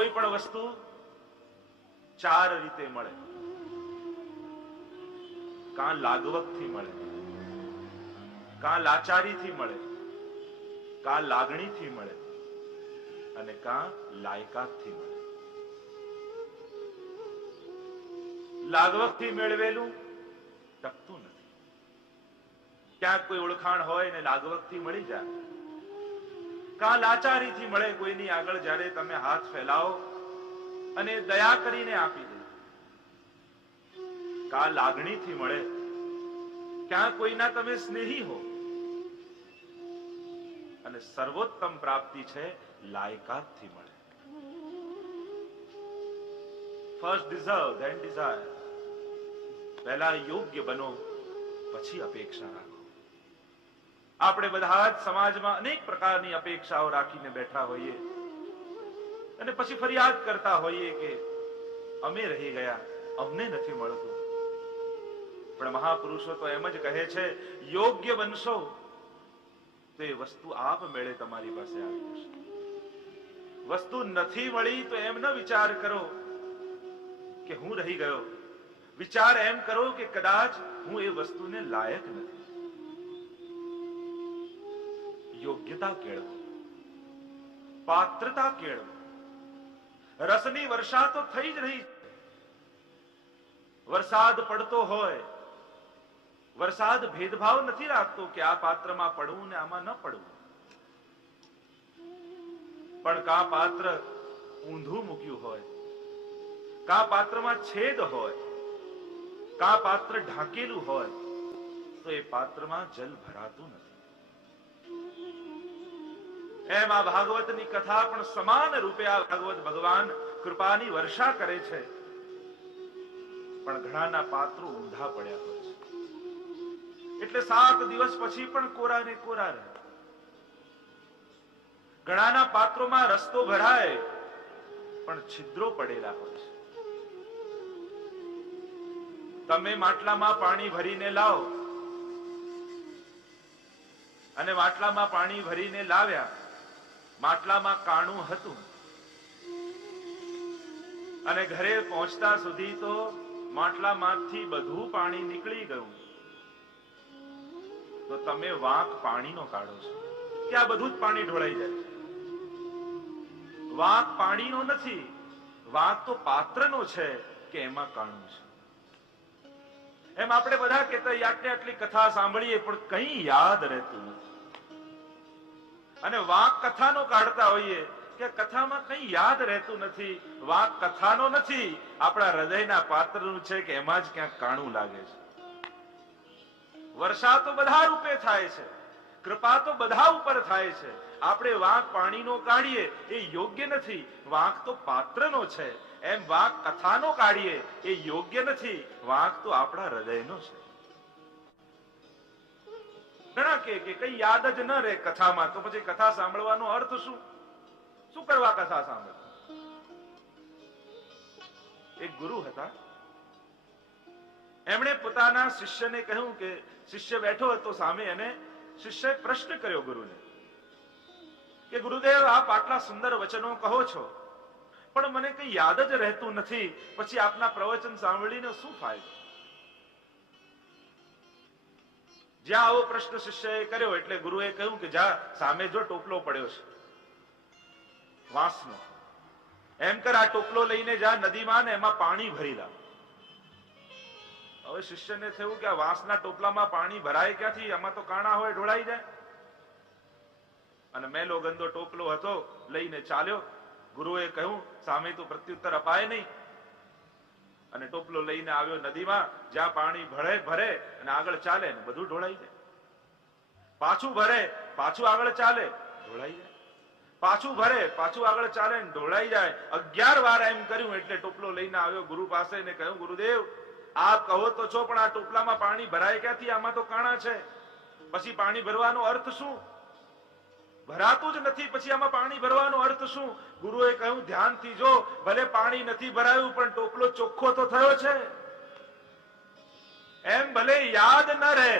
કોઈ પણ વસ્તુ ચાર રીતે મળે. કાં લાગવકથી મળે, કાં લાચારીથી મળે, કાં લાગણીથી મળે અને કાં લાયકાતથી મળે. લાગવકથી મેળવેલું ટકતું નથી. ક્યાંક કોઈ ઓળખાણ હોય ને લાગવકથી મળી જાય. કાં લાચારીથી મળે, કોઈની આગળ જ્યારે તમે હાથ ફેલાવો અને દયા કરીને આપી દે. કાં લાગણીથી મળે, ક્યાં કોઈના તમે સ્નેહી હો. અને સર્વોત્તમ પ્રાપ્તિ છે લાયકાતથી મળે. First deserve then desire. પહેલા યોગ્ય બનો, પછી અપેક્ષા રાખો. આપણે બધા જ સમાજમાં અનેક પ્રકારની અપેક્ષાઓ રાખીને બેઠા હોઈએ અને પછી ફરિયાદ કરતા હોઈએ કે અમે રહી ગયા, અમને નથી મળતું. પણ મહાપુરુષો તો એમ જ કહે છે, યોગ્ય બનશો તો એ વસ્તુ આપમેળે તમારી પાસે આવી જશે. વસ્તુ નથી મળી તો એમ ન વિચાર કરો કે હું રહી ગયો. વિચાર એમ કરો કે કદાચ હું એ વસ્તુને લાયક નથી. યોગ્યતા કેળવો, પાત્રતા કેળવો. રસની વર્ષા તો થઈ જ રહી છે. વરસાદ પડતો હોય, વરસાદ ભેદભાવ નથી રાખતો કે આ પાત્રમાં પડવું ને આમાં ન પડવું. પણ કા પાત્ર ઊંધું મૂક્યું હોય, કા પાત્રમાં છેદ હોય, કા પાત્ર ઢાંકેલું હોય તો એ પાત્રમાં જલ ભરાતું નથી. એમ આ ભાગવતની કથા પણ સમાન રૂપે આ ભાગવત ભગવાન કૃપાની વર્ષા કરે છે. પણ ઘણાના પાત્રો ઊંધા પડ્યા હોય છે, એટલે 7 દિવસ પછી પણ કોરા ને કોરા રહે. ઘણાના પાત્રોમાં રસ્તો ભરાય પણ છિદ્રો પડેલા હોય છે. તમે માટલામાં પાણી ભરીને લાવો અને માટલામાં પાણી ભરીને લાવ્યા, માટલામાં કાણું હતું અને ઘરે પહોંચતા સુધી તો માટલામાંથી બધું પાણી નીકળી ગયું, તો તમે વાંક પાણીનો કાઢો છો કે આ બધું જ પાણી ઢોળાઈ જાય છે. વાંક પાણીનો નથી, વાંક તો પાત્રનો છે કે એમાં કાણું છે. એમ આપણે બધા કહેતા આટલી કથા સાંભળીએ પણ કંઈ યાદ રહેતું નથી. અને વાંક કથાનો કાઢતા હોઈએ કે કથામાં કંઈ યાદ રહેતું નથી. વાંક કથાનો નથી, આપણા હૃદયના પાત્રનું છે કે એમાં જ ક્યાંક કાણું લાગે છે. વર્ષા તો બધા રૂપે થાય છે, કૃપા તો બધા ઉપર થાય છે. આપણે વાંક પાણીનો કાઢીએ એ યોગ્ય નથી, વાંક તો પાત્રનો છે. એમ વાંક કથાનો કાઢીએ એ યોગ્ય નથી, વાંક તો આપણા હૃદયનો છે. ઘણા કે કઈ યાદ જ ન રહે કથામાં, તો પછી કથા સાંભળવાનો અર્થ શું? શું કરવા કથા સાંભળ? એક ગુરુ હતા, એમણે પોતાના શિષ્યને કહ્યું કે શિષ્ય બેઠો હતો સામે અને શિષ્યએ પ્રશ્ન કર્યો ગુરુને કે ગુરુદેવ, આપ આટલા સુંદર વચનો કહો છો પણ મને કઈ યાદ જ રહેતું નથી, પછી આપના પ્રવચન સાંભળીને શું ફાયદો? જ્યાં આવો પ્રશ્ન શિષ્યએ કર્યો એટલે ગુરુએ કહ્યું કે જા, સામે જો ટોપલો પડ્યો છે વાંસનો, એમ કર આ ટોપલો લઈને જા નદીમાં ને એમાં પાણી ભરી લાવ. હવે શિષ્યને થયું કે આ વાંસના ટોપલામાં પાણી ભરાય ક્યાંથી? આમાં તો કાણા હોય, ઢોળાઈ જાય. અને મેલો ગંદો ટોપલો હતો, લઈને ચાલ્યો. ગુરુએ કહ્યું સામે તો પ્રત્યુત્તર અપાય નહીં, અને ટોપલો લઈને આવ્યો નદીમાં, જ્યાં પાણી ભરે અને આગળ ચાલે ને બધું ઢોળાઈ જાય. પાછું ભરે, પાછું આગળ ચાલે, ઢોળાઈ જાય. પાછું ભરે, પાછું આગળ ચાલે ને ઢોળાઈ જાય. 11 વાર એમ કર્યું એટલે ટોપલો લઈને આવ્યો ગુરુ પાસે ને કહ્યું, ગુરુદેવ આપ કહો તો છો પણ આ ટોપલામાં પાણી ભરાય ક્યાંથી? આમાં તો કાણા છે. પછી પાણી ભરવાનો અર્થ શું? ભરાતું જ નથી, પછી આમાં પાણી ભરવાનો અર્થ શું? ગુરુએ કહ્યું ધ્યાનથી જો, ભલે પાણી નથી ભરાયું પણ ટોપલો ચોખ્ખો તો થયો છે. એમ ભલે યાદ ન રહે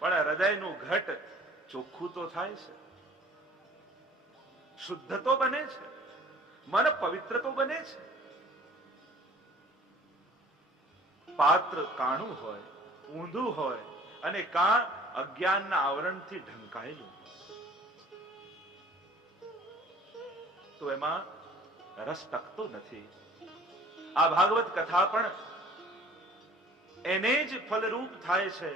પણ હૃદયનું ઘટ ચોખ્ખું તો થાય છે, શુદ્ધ તો બને છે. મન પવિત્ર તો બને છે. પાત્ર કાણું હોય, ઊંધું હોય અને કાં અજ્ઞાનના આવરણથી ઢંકાયેલું તો એમાં રસ ટકતો નથી. આ ભાગવત કથા પણ એને જ ફલરૂપ થાય છે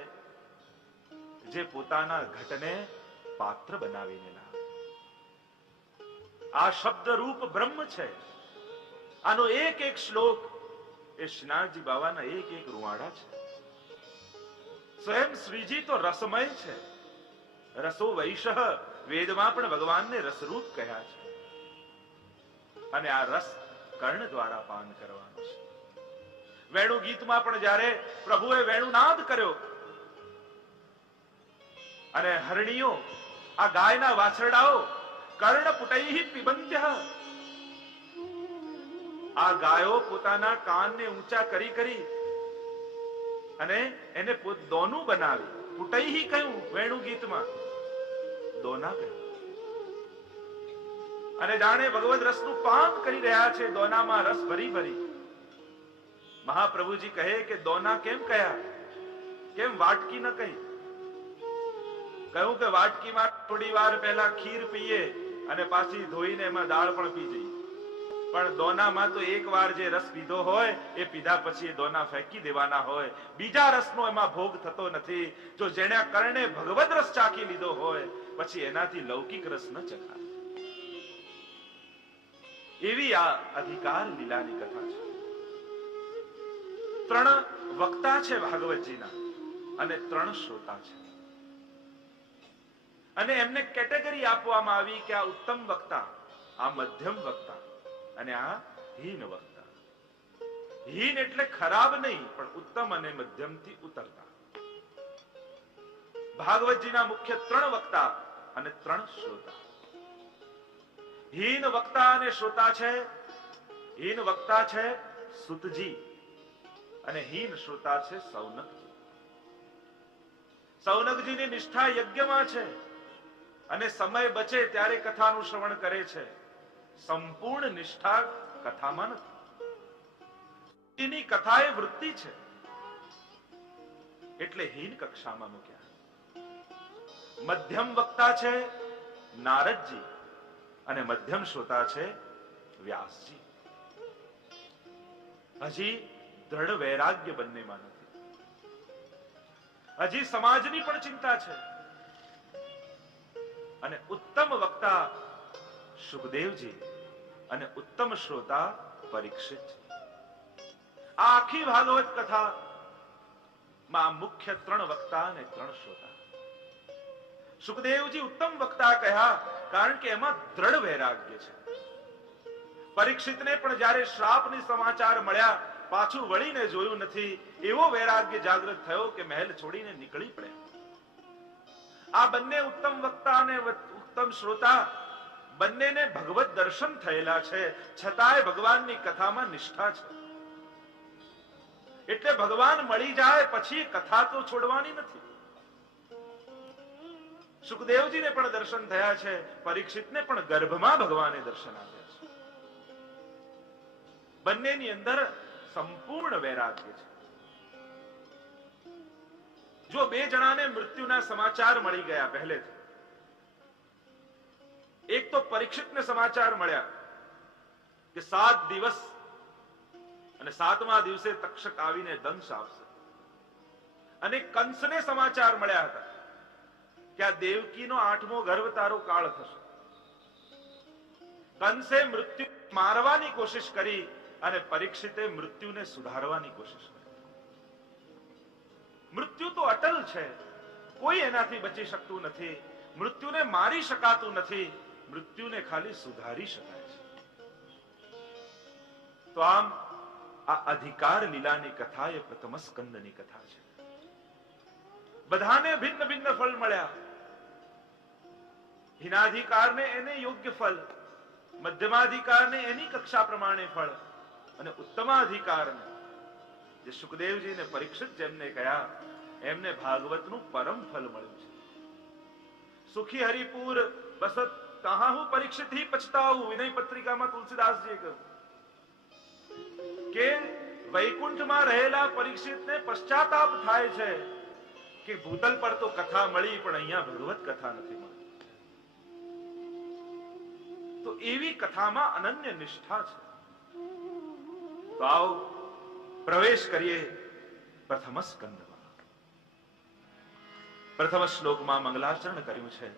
જે પોતાના ઘટને પાત્ર બનાવીને લાવે. આ શબ્દ રૂપ બ્રહ્મ છે. આનો એક એક શ્લોક એ શ્રીનાથજી બાબાના એક એક રૂવાડા છે. સ્વયં શ્રીજી તો રસમય છે. રસો વૈશ, વેદમાં પણ ભગવાનને રસરૂપ કહ્યા છે. અને આ રસ કર્ણ દ્વારા પાન કરવાનો છે. વેણુ ગીતમાં પણ જ્યારે પ્રભુએ વેણુનાદ કર્યો અને હરણીઓ, આ ગાયના વાછરડાઓ કર્ણ પુટૈહિ પિબંત્ય, આ ગાયો પોતાના કાનને ઊંચા કરી કરી અને એને દોનું બનાવી. પુટૈહિ કહ્યું વેણુ ગીતમાં, દોના કહ્યું. અને જાણે ભગવદ રસનું પાન કરી રહ્યા છે, દોનામાં રસ ભરી ભરી. મહાપ્રભુજી કહે કે દોના કેમ કહ્યા, કેમ વાટકી ન કહી? કહ્યું કે વાટકીમાં થોડી વાર પહેલા ખીર પીએ અને પાછી ધોઈને એમાં દાળ પણ પી જઈએ, પણ દોનામાં તો એક વાર જે રસ પીધો હોય એ પીધા પછી એ દોના ફેંકી દેવાના હોય. બીજા રસનો એમાં ભોગ થતો નથી. જો જેણે કરણે ભગવદ રસ ચાખી લીધો હોય પછી એનાથી લૌકિક રસ ન ચખાય. એવી આ અધિકાર લીલાની કથા છે. 3 વક્તા છે ભાગવતજીના અને 3 શ્રોતા છે. અને એમને કેટેગરી આપવામાં આવી કે આ ઉત્તમ વક્તા, આ મધ્યમ વક્તા અને આ હીન વક્તા. હીન એટલે ખરાબ નહીં, પણ ઉત્તમ અને મધ્યમથી ઉતરતા. ભાગવતજીના મુખ્ય 3 વક્તા અને 3 શ્રોતા. હીન વક્તા અને શ્રોતા છે. હીન વક્તા છે સુતજી અને હીન શ્રોતા છે સૌનકજી. સૌનકજીની નિષ્ઠા યજ્ઞમાં છે અને સમય બચે ત્યારે કથાનું શ્રવણ કરે છે. સંપૂર્ણ નિષ્ઠા કથામાં નથી. એની કથા એ વૃત્તિ છે એટલે હીન કક્ષામાં મૂક્યા. મધ્યમ વક્તા છે નારદજી અને મધ્યમ શ્રોતા છે વ્યાસજી. હજી દ્રઢ વૈરાગ્ય બંનેમાં નથી. હજી સમાજની પણ ચિંતા છે. અને ઉત્તમ વક્તા સુખદેવજી અને ઉત્તમ શ્રોતા પરીક્ષિત. આ આખી ભાગવત કથા માં મુખ્ય 3 વક્તા અને 3 શ્રોતા. સુખદેવજી ઉત્તમ વક્તા કહ્યા કારણ કે એમાં દ્રઢ વૈરાગ્ય છે. પરીક્ષિતને પણ જ્યારે શ્રાપની સમાચાર મળ્યા પાછું વળીને જોયું નથી, એવો વૈરાગ્ય જાગૃત થયો કે મહેલ છોડીને નીકળી પડ્યા. આ બંને ઉત્તમ વક્તા અને ઉત્તમ શ્રોતા બંનેને ભગવત દર્શન થયેલા છે, છતાંય ભગવાનની કથામાં નિષ્ઠા છે. એટલે ભગવાન મળી જાય પછી કથા તો છોડવાની નથી. સુખદેવજીને પણ દર્શન થયા છે, પરીક્ષિતને પણ ગર્ભમાં ભગવાને દર્શન આપ્યા છે. બંનેની અંદર સંપૂર્ણ વૈરાગ્ય છે. જો 2 જણાને મૃત્યુના સમાચાર મળી ગયા પહેલેથી, એક તો પરીક્ષિતને સમાચાર મળ્યા કે 7 દિવસ અને 7મા દિવસે તક્ષક આવીને દંશ આપશે, અને કંસને સમાચાર મળ્યા હતા કે આ દેવકીનો 8મો ગર્ભ તારો કાળ થશે. કંસે મૃત્યુ મારવાની કોશિશ કરી અને પરીક્ષિતે મૃત્યુને સુધારવાની કોશિશ કરી. મૃત્યુ તો અટલ છે, કોઈ એનાથી બચી શકતું નથી. મૃત્યુને મારી શકાતું નથી, મૃત્યુને ખાલી સુધારી શકાય છે. તો આમ આ અધિકાર લીલાની કથા એ પ્રથમ સ્કંદની કથા છે. બધાને ભિન્ન ભિન્ન ફળ મળ્યા. હીનાધિકારને એને યોગ્ય ફળ, મધ્યમાધિકારને એની કક્ષા પ્રમાણે ફળ, અને ઉત્તમાધિકારને જે સુખદેવજીને પરીક્ષિત જેમને કહ્યા એમને ભાગવતનું પરમ ફળ મળ્યું છે. સુખી હરિપુર બસત कहां हूं परीक्षित ही पछताऊ. વિનય પત્રિકામાં તુલસીદાસજીએ કહ્યું કે વૈકુંઠમાં રહેલા પરીક્ષિતને પશ્ચાતાપ થાય છે કે ભૂતલ પર તો કથા મળી પણ અહીંયા ભગવત કથા નથી મળી. તો એવી કથામાં અનન્ય નિષ્ઠા છે. તો આવો પ્રવેશ કરીએ પ્રથમ સ્કંદમાં. પ્રથમ શ્લોકમાં મંગલાચરણ કર્યું છે.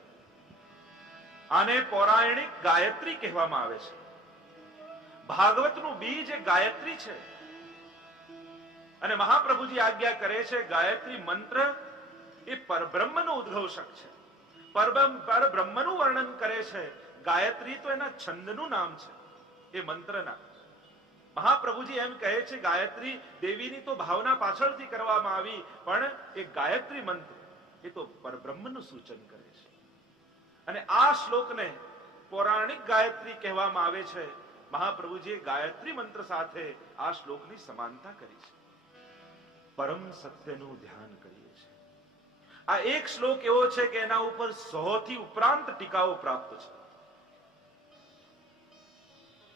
આને પૌરાણિક ગાયત્રી કહેવામાં આવે છે. ભાગવતનું બીજ એ ગાયત્રી છે. અને મહાપ્રભુજી આજ્ઞા કરે છે ગાયત્રી મંત્ર એ પરબ્રહ્મનો ઉદ્ઘોષક છે. પરબ્રહ્મનું વર્ણન કરે છે. ગાયત્રી તો એના છંદનું નામ છે, એ મંત્રના. મહાપ્રભુજી એમ કહે છે ગાયત્રી દેવીની તો ભાવના પાછળથી કરવામાં આવી, પણ એ ગાયત્રી મંત્ર એ તો પરબ્રહ્મનું સૂચન કરે છે. અને આ શ્લોકને પૌરાણિક ગાયત્રી કહેવામાં આવે છે. મહાપ્રભુજીએ ગાયત્રી મંત્ર સાથે આ શ્લોકની સમાનતા કરી છે. પરમ સત્યનું ધ્યાન કરીએ છીએ. આ એક શ્લોક એવો છે કે એના ઉપર 100 થી ઉપરાંત ટીકાઓ પ્રાપ્ત છે.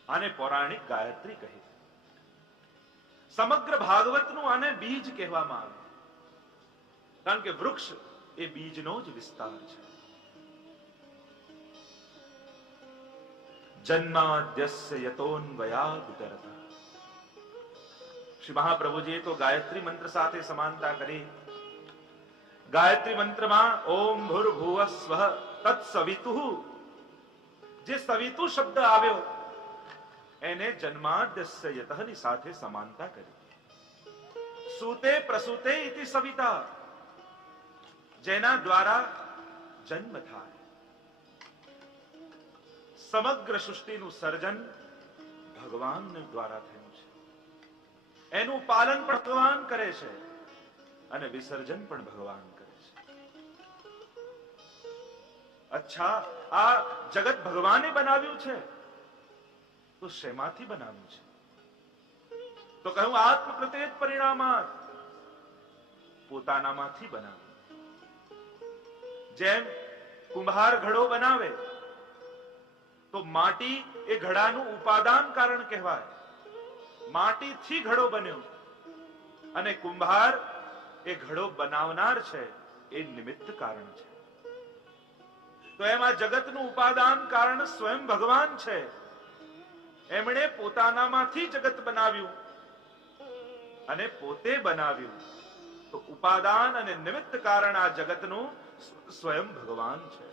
આને પૌરાણિક ગાયત્રી કહે છે. સમગ્ર ભાગવતનું આને બીજ કહેવામાં આવે, કારણ કે વૃક્ષ એ બીજનો જ વિસ્તાર છે. જન્માદ્યસ્ય યતોન્વયાદ તરત. શ્રી મહાપ્રભુજીએ તો ગાયત્રી મંત્ર સાથે સમાનતા કરી. ગાયત્રી મંત્રમાં ઓમ ભૂર્ભુવઃ સ્વઃ તત્સવિતુઃ, જે સવિતુ શબ્દ આવ્યો એને જન્માદ્યસ્ય યતઃની સાથે સમાનતા કરી. સૂતે પ્રસૂતે ઇતિ સવિતા, જેના દ્વારા જન્મ થાય. સમગ્ર સૃષ્ટિનું સર્જન ભગવાન દ્વારા થયું છે. એનું પાલન પણ ભગવાન કરે છે અને વિસર્જન પણ ભગવાન કરે છે. અચ્છા, આ જગત ભગવાને બનાવ્યું છે તો શેમાંથી બનાવ્યું છે? તો કહ્યું આત્મકૃતે પરિણામાત, પોતાનામાંથી બનાવ્યું. જેમ કુંભાર ઘડો બનાવે તો માટી એ ઘડાનું ઉપાદાન કારણ કહેવાય. માટીથી ઘડો બન્યો અને કુંભાર એ ઘડો બનાવનાર છે, એ નિમિત્ત કારણ છે. તો એમાં જગતનું ઉપાદાન કારણ સ્વયં ભગવાન છે. એમણે પોતાનામાંથી જગત બનાવ્યું અને પોતે બનાવ્યું. તો ઉપાદાન અને નિમિત્ત કારણ આ જગતનું સ્વયં ભગવાન છે.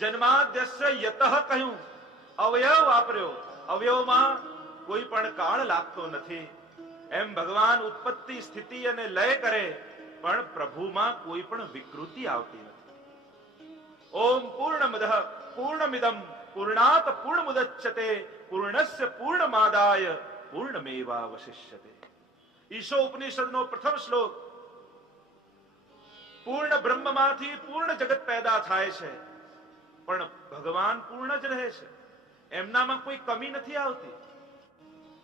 જન્માદ્યસ્ય યતઃ કહ્યું, અવયવ વાપર્યો. અવયવમાં કોઈ પણ કાળ લાગતો નથી. એમ ભગવાન ઉત્પત્તિ સ્થિતિ અને લય કરે, પણ પ્રભુમાં કોઈ પણ વિકૃતિ આવતી નથી. ઓમ પૂર્ણમદઃ પૂર્ણમિદં પૂર્ણાત પૂર્ણમુદચ્યતે પૂર્ણસ્ય પૂર્ણમાદાય પૂર્ણમેવાવશિષ્યતે. ઈશો ઉપનિષદનો પ્રથમ શ્લોક. પૂર્ણ બ્રહ્મમાંથી પૂર્ણ જગત પેદા થાય છે, પણ ભગવાન પૂર્ણ જ રહે છે. એમનામાં કોઈ કમી નથી આવતી.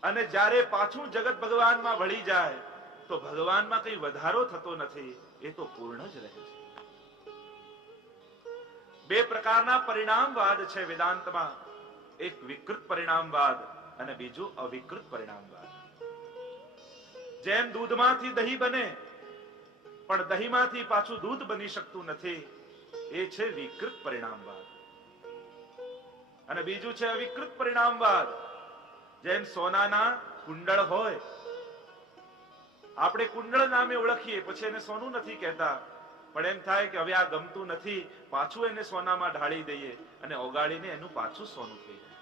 અને જ્યારે પાછું જગત ભગવાનમાં વળી જાય તો ભગવાનમાં કઈ વધારો થતો નથી, એ તો પૂર્ણ જ રહે છે. બે પ્રકારના પરિણામવાદ છે વેદાંતમાં. એક વિકૃત પરિણામવાદ અને બીજું અવિકૃત પરિણામવાદ. જેમ દૂધમાંથી દહીં બને પણ દહીંમાંથી પાછું દૂધ બની શકતું નથી, એ છે વિકૃત પરિણામવાદ. અને બીજું છે અવિકૃત પરિણામવાદ. જેમ સોનાના કુંડળ હોય, આપણે કુંડળ નામે ઓળખીએ, પછી એને સોનું નથી કહેતા, પણ એમ થાય કે હવે આ ગમતું નથી, પાછું એને સોનામાં ઢાળી દઈએ અને ઓગાળીને એનું પાછું સોનું થઈ જાય.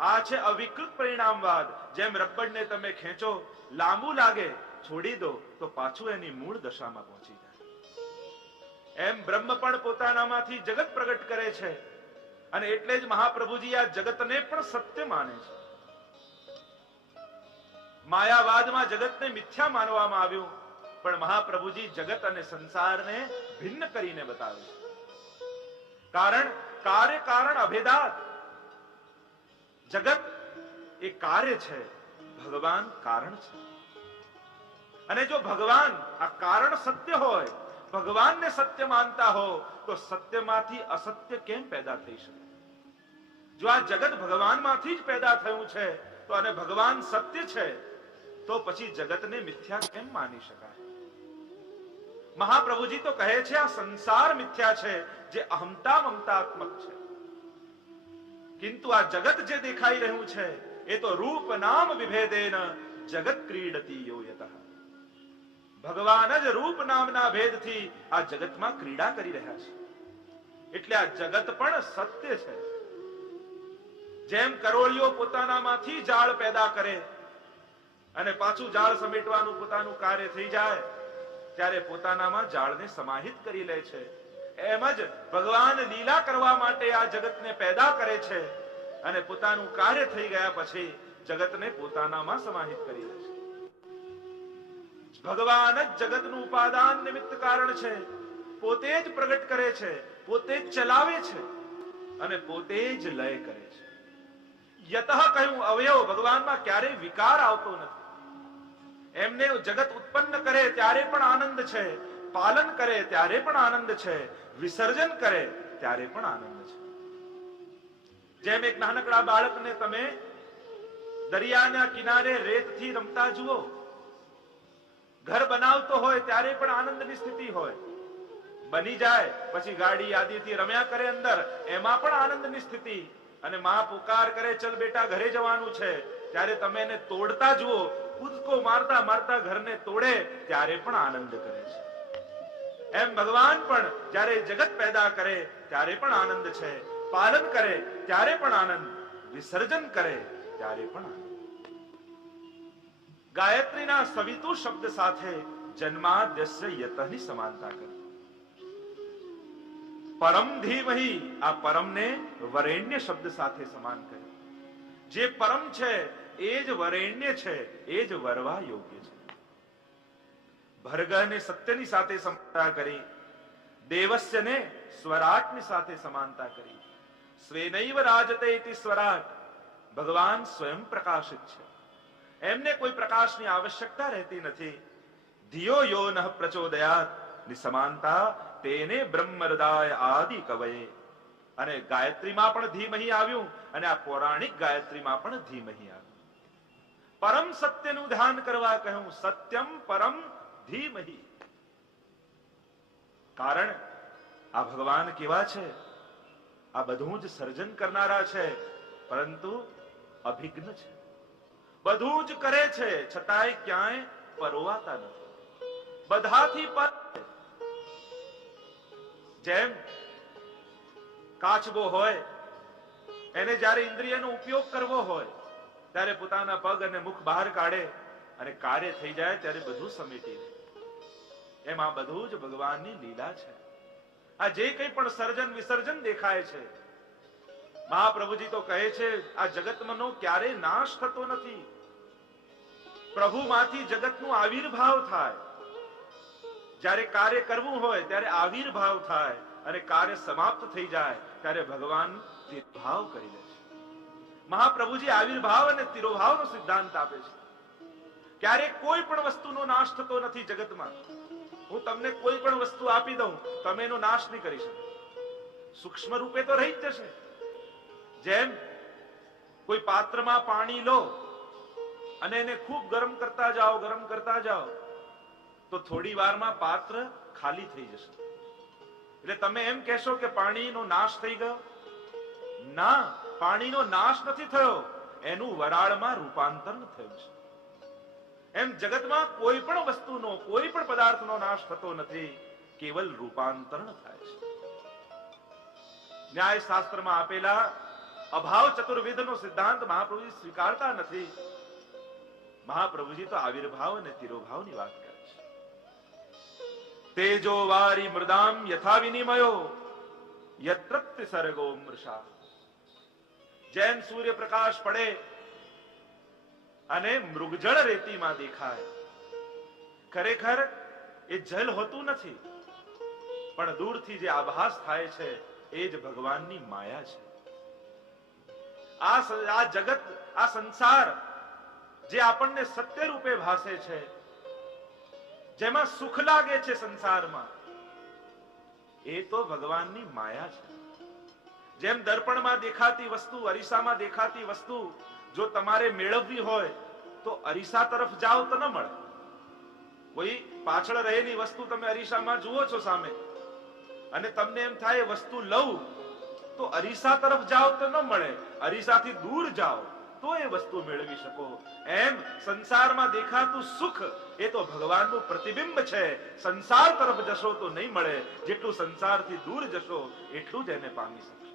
આ છે અવિકૃત પરિણામવાદ. જેમ રબડને તમે ખેંચો, લાંબુ લાગે, છોડી દો તો પાછું એની મૂળ દશામાં પહોંચી જાય. એમ બ્રહ્મ પણ પોતાનામાંથી જગત પ્રગટ કરે છે, અને એટલે જ મહાપ્રભુજી આ જગતને પણ સત્ય માને છે. માયાવાદમાં જગતને મિથ્યા માનવામાં આવ્યું, પણ મહાપ્રભુજી જગત અને સંસારને ભિન્ન કરીને બતાવે છે. કારણ કાર્ય કારણ અભેદાત. જગત એ કાર્ય છે, ભગવાન કારણ છે. અને જો ભગવાન આ કારણ સત્ય હોય, ભગવાનને સત્ય માનતા હો તો સત્યમાંથી અસત્ય કેમ પેદા થઈ શકે? જો આ જગત ભગવાનમાંથી જ પેદા થયું છે તો અને ભગવાન સત્ય છે તો પછી જગતને મિથ્યા કેમ માની શકાય? મહાપ્રભુજી તો કહે છે આ સંસાર મિથ્યા છે, જે અહમતા મમતાત્મક છે. કિંતુ આ જગત જે દેખાઈ રહ્યું છે એ તો રૂપ નામ વિભેદેન જગત ક્રીડતી યો યતઃ. ભગવાન જ રૂપ નામના ભેદથી આ જગતમાં ક્રીડા કરી રહ્યા છે. એટલે આ જગત પણ સત્ય છે. જેમ કરોળિયો પોતાનામાંથી જાળ પેદા કરે અને પાછું જાળ સમેટવાનું પોતાનું કાર્ય થઈ જાય ત્યારે પોતાનામાં જાળને સમાહિત કરી લે છે, એમ જ ભગવાન લીલા કરવા માટે આ જગતને પેદા કરે છે અને પોતાનું કાર્ય થઈ ગયા પછી જગતને પોતાનામાં સમાહિત કરી લે છે. ભગવાન જ જગતનું ઉપાદાન નિમિત્ત કારણ છે. પોતે જ પ્રગટ કરે છે, પોતે જ ચલાવે છે અને પોતે જ લય કરે છે. યતઃ કહ્યું અવયવ ભગવાનમાં ક્યારેય વિકાર આવતો નથી. એમને જગત ઉત્પન્ન કરે ત્યારે પણ આનંદ છે, પાલન કરે ત્યારે પણ આનંદ છે, વિસર્જન કરે ત્યારે પણ આનંદ છે. જેમ એક નાનકડા બાળકને તમે દરિયાના કિનારે રેતથી રમતા જુઓ, ઘર બનાવતો હોય ત્યારે પણ આનંદની સ્થિતિ હોય, બની જાય પછી ગાડી આદિથી રમ્યા કરે અંદર, એમાં પણ આનંદની સ્થિતિ. અને માં પુકાર કરે ચલ બેટા ઘરે જવાનું છે, ત્યારે તમે એને તોડતા જુઓ, કૂદકો મારતા મારતા ઘરને તોડે ત્યારે પણ આનંદ કરે છે. એમ ભગવાન પણ જ્યારે જગત પેદા કરે ત્યારે પણ આનંદ છે, પાલન કરે ત્યારે પણ આનંદ, વિસર્જન કરે ત્યારે પણ આનંદ. ગાયત્રીના સવિતુ શબ્દ સાથે જન્માદ્યસ્ય યતઃની સમાનતા કરી. પરમ ધીમહિ, આ પરમને વરેણ્ય શબ્દ સાથે સમાન કર્યું. જે પરમ છે એ જ વરેણ્ય છે, એ જ વરવા યોગ્ય છે. ભર્ગને સત્યની સાથે સમાનતા કરી, દેવસ્યને સ્વરાટની સાથે સમાનતા કરી. સ્વેનૈવ રાજતે ઇતિ સ્વરાટ, ભગવાન સ્વયં પ્રકાશિત છે, એમને કોઈ પ્રકાશની આવશ્યકતા રહેતી નથી. ધિયો યો નઃ પ્રચોદયાત ની સમાનતા તેને બ્રહ્મહૃદાય આદિ કવયે. અને ગાયત્રીમાં પણ ધીમહિ આવ્યું અને આ પૌરાણિક ગાયત્રીમાં પણ ધીમહિ આવ્યું. પરમ સત્યનું ધ્યાન કરવા કહ્યું, સત્યમ પરમ ધીમહિ. કારણ આ ભગવાન કેવા છે? આ બધું જ સર્જન કરનારા છે, પરંતુ અભિજ્ઞ છે. બધું જ કરે છે છતાંય ક્યાંય પરોવાતા નથી, બધાથી પર. જેમ કાચબો હોય, એને જ્યારે ઇન્દ્રિયનો ઉપયોગ કરવો હોય ત્યારે પોતાના પગ અને મુખ બહાર કાઢે અને કાર્ય થઈ જાય ત્યારે બધું સમેટી દે. એમ આ બધું જ ભગવાનની લીલા છે. આ જે કંઈ પણ સર્જન વિસર્જન દેખાય છે, મહાપ્રભુજી તો કહે છે આ જગતનો ક્યારેય નાશ થતો નથી. પ્રભુમાંથી જગતનું આવિર્ભાવ થાય. જ્યારે કાર્ય કરવું હોય ત્યારે આવિર્ભાવ થાય અને કાર્ય સમાપ્ત થઈ જાય ત્યારે ભગવાન તિરોભાવ કરી લે છે. મહાપ્રભુજી આવિર્ભાવ અને તિરોભાવનો સિદ્ધાંત આપે છે. ક્યારે કોઈ પણ વસ્તુનો નાશ થતો નથી જગતમાં. હું તમને કોઈ પણ વસ્તુ આપી દઉં, તમે એનો નાશ નહીં કરી શકો. સૂક્ષ્મ રૂપે તો રહી જ જશે. જેમ કોઈ પાત્રમાં પાણી લો અને એને ખૂબ ગરમ કરતા જાઓ તો થોડી વારમાં પાત્ર ખાલી થઈ જશે. એટલે તમે એમ કહેશો કે પાણીનો નાશ થઈ ગયો? ના, પાણીનો નાશ નથી થયો, એનું વરાળમાં રૂપાંતરણ થયું છે. એમ જગતમાં કોઈ પણ વસ્તુનો, કોઈ પણ પદાર્થનો નાશ થતો નથી, કેવલ રૂપાંતરણ થાય છે. ન્યાય શાસ્ત્રમાં આપેલા અભાવ ચતુર્વિધનો સિદ્ધાંત મહાપ્રભુજી સ્વીકારતા નથી. મહાપ્રભુજી તો આવિર્ભાવ અને તિરોભાવની વાત કરે છે. તેજો વારી મૃદામ યથા વિનિમયો યત્ર સર્ગો મૃષા. જેમ સૂર્યપ્રકાશ પડે અને મૃગજળ રેતીમાં દેખાય, ખરેખર એ જલ હોતું નથી, પણ દૂરથી જે આભાસ થાય છે એ જ ભગવાનની માયા છે. આ જગત, આ સંસાર જે આપણને સત્ય રૂપે ભાસે છે, જેમાં સુખ લાગે છે સંસારમાં, એ તો ભગવાનની માયા છે. જેમ દર્પણમાં દેખાતી વસ્તુ, અરીસામાં દેખાતી વસ્તુ જો તમારે મેળવવી હોય તો અરીસા તરફ જાઓ તો ન મળે. કોઈ પાછળ રહેલી વસ્તુ તમે અરીસામાં જુઓ છો સામે, અને તમને એમ થાય વસ્તુ લઉં, તો અરીસા તરફ જાઓ તો ન મળે, અરીસાથી દૂર જાઓ તો એ વસ્તુ મેળવી શકો. એમ સંસારમાં દેખાતું સુખ એ તો ભગવાનનું પ્રતિબિંબ છે. સંસાર તરફ જશો તો નહીં મળે, જેટલું સંસારથી દૂર જશો એટલું જ એને પામી શકશો.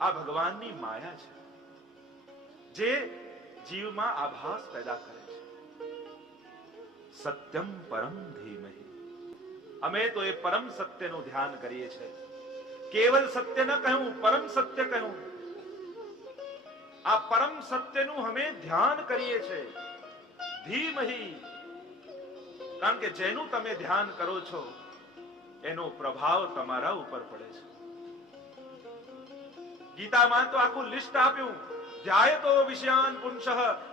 આ ભગવાનની માયા છે જે જીવમાં આભાસ પેદા કરે છે. સત્યમ પરમ ધીમહિ. અમે તો એ પરમ સત્યનું ધ્યાન કરીએ છીએ. કેવલ સત્ય ન કહ્યું, પરમ સત્ય કહ્યું. આ પરમ સત્યનું અમે ધ્યાન કરીએ છીએ. ધીમહિ, કારણ કે જેનું તમે ધ્યાન કરો છો એનો પ્રભાવ તમારા ઉપર પડે છે. ગીતામાં તો આખું લિસ્ટ આપ્યું. ધ્યાયતો વિષયાન પુંસઃ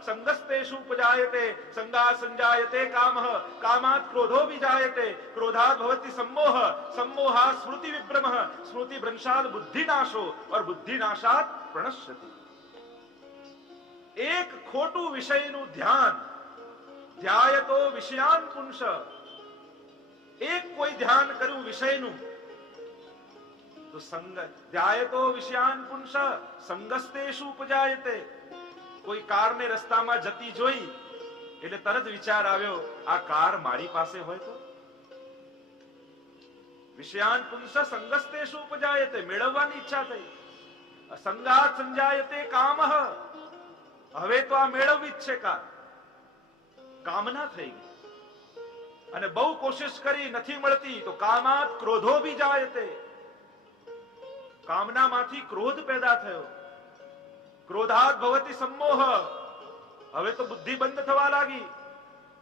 સંગસ્તેષુ ઉપજાયતે સંગા સંજાયતે કામઃ કામાત ક્રોધો વિજાયતે ક્રોધાત ભવતિ सम्मोह सम्मोहात् स्मृति विभ्रमः स्मृति भ्रंशात् बुद्धिनाशो और बुद्धिनाशात् प्रणश्यति. એક ખોટું વિષયનું ધ્યાન, ધ્યાયતો વિષયાન પુંસઃ, એક કોઈ ધ્યાન કર્યું વિષયનું તો સંગ ધ્યાયતો વિષયાન પુંસઃ સંગસ્તેષુ ઉપજાયતે. કોઈ કારને રસ્તામાં જતી જોઈ એટલે તરત વિચાર આવ્યો, આ કાર મારી પાસે હોય તો. વિષયાન પુંસઃ સંગસ્તેષુ ઉપજાયતે, મેળવવાની ઈચ્છા થઈ. સંગાત સંજાયતે કામઃ, હવે તો આ મેળવવી જ છે કાર, કામના થઈ ગઈ. અને બહુ કોશિશ કરી, નથી મળતી તો કામાત ક્રોધો વિજાયતે, કામનામાંથી ક્રોધ પેદા થયો. ક્રોધાત ભવતિ सम्मोह, હવે તો બુદ્ધિ બંધ થવા લાગી.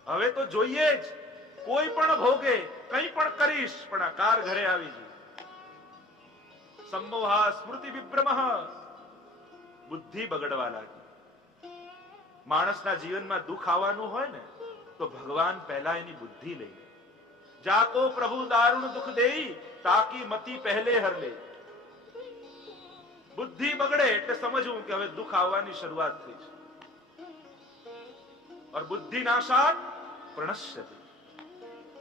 હવે તો જોઈએ જ, કોઈ પણ ભોગે, કંઈ પણ કરીશ પણ આ કાર ઘરે આવી જાય. सम्मोहा સ્મૃતિ વિભ્રમઃ, બુદ્ધિ બગડવા લાગી. માણસના જીવનમાં દુઃખ આવવાનું હોય ને તો ભગવાન પહેલા એની બુદ્ધિ લઈ લે. જાકો પ્રભુ દારુણ દુઃખ દેઈ તાકી મતિ પહેલે હર લે. બુદ્ધિ બગડે એટલે સમજવું કે હવે દુઃખ આવવાની શરૂઆત થઈ છે. और बुद्धि नाशात प्रणश्यति,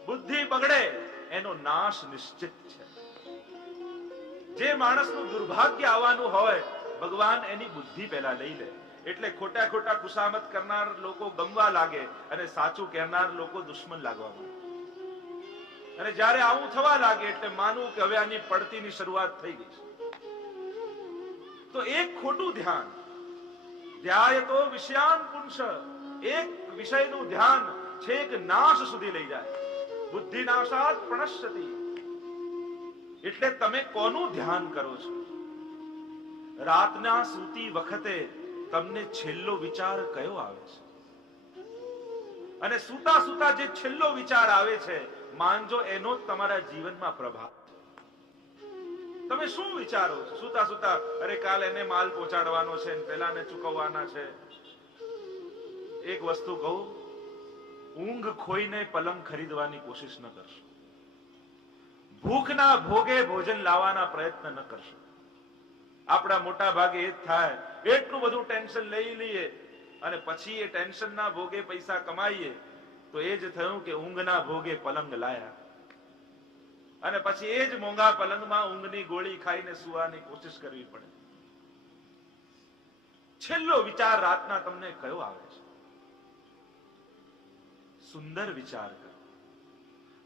બુદ્ધિ બગડે એનો નાશ નિશ્ચિત છે. જે માણસનું દુર્ભાગ્ય આવવાનું હોય ભગવાન એની બુદ્ધિ પહેલા લઈ લે. એટલે ખોટા ખોટા ખુશામત કરનાર લોકો ગમવા લાગે અને સાચું કહેનાર લોકો દુશ્મન લાગવા માંડે. અને જ્યારે આવું થવા લાગે એટલે માનવું કે હવે આની પડતીની શરૂઆત થઈ ગઈ છે. તો એક ખોટું ધ્યાન, ધ્યાયતો વિષયાન પુંસઃ, એક વિષયનું ધ્યાન છેક નાશ સુધી લઈ જાય. બુદ્ધિ નાશાત પ્रणश्यति. એટલે તમે કોનું ધ્યાન કરો છો? રાતના સૂતી વખતે તમને છેલ્લો વિચાર કયો આવે છે? અને સૂતા સૂતા જે છેલ્લો વિચાર આવે છે માનજો એનો જ તમારા જીવનમાં પ્રભાવ. તમે શું વિચારો છો સૂતા સૂતા? અરે કાલ એને માલ પહોંચાડવાનો છે, પેલાને ચૂકવવાના છે. એક વસ્તુ કહું, ઊંઘ ખોઈને પલંગ ખરીદવાની કોશિશ ન કરશો. ભૂખના ભોગે ભોજન લાવવાના પ્રયત્ન ન કરશો. આપણા મોટા ભાગે એ જ થાય. એટલું બધું ટેન્શન લઈ લઈએ અને પછી એ ટેન્શનના ભોગે પૈસા કમાઈએ તો એ જ થયું કે ઊંઘના ભોગે પલંગ લાયા. અને પછી એ જ મોંઘા પલંગમાં ઊંઘની ગોળી ખાઈને સુવાની કોશિશ કરવી પડે. છેલ્લો વિચાર રાતના તમને કયો આવે છે? સુંદર વિચાર કરો.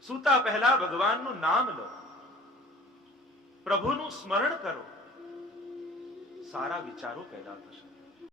સૂતા પહેલા ભગવાનનું નામ લો, પ્રભુનું સ્મરણ કરો, સારા વિચારો પેદા થશે.